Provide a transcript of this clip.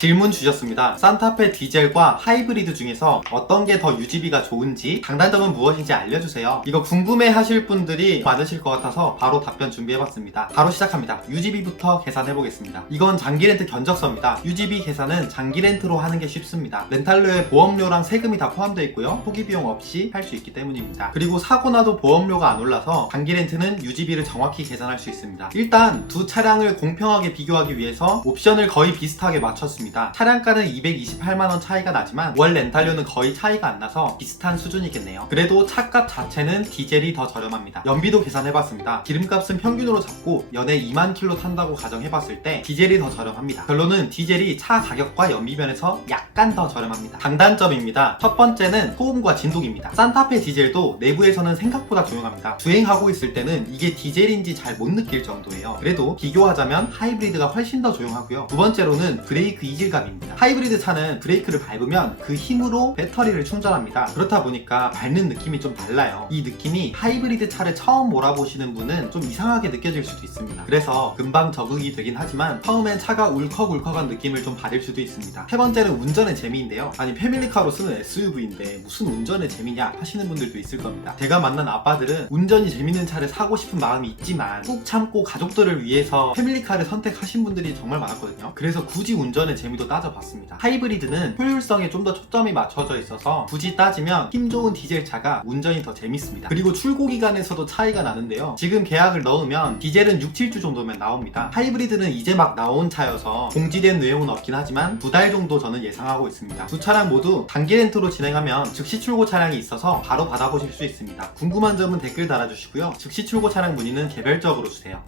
질문 주셨습니다. 산타페 디젤과 하이브리드 중에서 어떤 게 더 유지비가 좋은지 장단점은 무엇인지 알려주세요. 이거 궁금해 하실 분들이 많으실 것 같아서 바로 답변 준비해봤습니다. 바로 시작합니다. 유지비부터 계산해보겠습니다. 이건 장기 렌트 견적서입니다. 유지비 계산은 장기 렌트로 하는 게 쉽습니다. 렌탈료에 보험료랑 세금이 다 포함되어 있고요. 초기 비용 없이 할 수 있기 때문입니다. 그리고 사고 나도 보험료가 안 올라서 장기 렌트는 유지비를 정확히 계산할 수 있습니다. 일단 두 차량을 공평하게 비교하기 위해서 옵션을 거의 비슷하게 맞췄습니다. 차량가는 228만원 차이가 나지만 월 렌탈료는 거의 차이가 안 나서 비슷한 수준이겠네요. 그래도 차값 자체는 디젤이 더 저렴합니다. 연비도 계산해봤습니다. 기름값은 평균으로 잡고 연에 2만 킬로 탄다고 가정해봤을 때 디젤이 더 저렴합니다. 결론은 디젤이 차 가격과 연비 면에서 약간 더 저렴합니다. 장단점입니다. 첫 번째는 소음과 진동입니다. 산타페 디젤도 내부에서는 생각보다 조용합니다. 주행하고 있을 때는 이게 디젤인지 잘 못 느낄 정도예요. 그래도 비교하자면 하이브리드가 훨씬 더 조용하고요. 두 번째로는 브레이크 이질감입니다. 하이브리드 차는 브레이크를 밟으면 그 힘으로 배터리를 충전합니다. 그렇다 보니까 밟는 느낌이 좀 달라요. 이 느낌이 하이브리드 차를 처음 몰아보시는 분은 좀 이상하게 느껴질 수도 있습니다. 그래서 금방 적응이 되긴 하지만 처음엔 차가 울컥울컥한 느낌을 좀 받을 수도 있습니다. 세 번째는 운전의 재미인데요. 아니 패밀리카로 쓰는 SUV인데 무슨 운전의 재미냐 하시는 분들도 있을 겁니다. 제가 만난 아빠들은 운전이 재밌는 차를 사고 싶은 마음이 있지만 꾹 참고 가족들을 위해서 패밀리카를 선택하신 분들이 정말 많았거든요. 그래서 굳이 운전의 재미도 따져봤습니다. 하이브리드는 효율성에 좀 더 초점이 맞춰져 있어서 굳이 따지면 힘 좋은 디젤 차가 운전이 더 재밌습니다. 그리고 출고 기간에서도 차이가 나는데요. 지금 계약을 넣으면 디젤은 6, 7주 정도면 나옵니다. 하이브리드는 이제 막 나온 차여서 공지된 내용은 없긴 하지만 두 달 정도 저는 예상하고 있습니다. 두 차량 모두 단기 렌트로 진행하면 즉시 출고 차량이 있어서 바로 받아보실 수 있습니다. 궁금한 점은 댓글 달아주시고요. 즉시 출고 차량 문의는 개별적으로 주세요.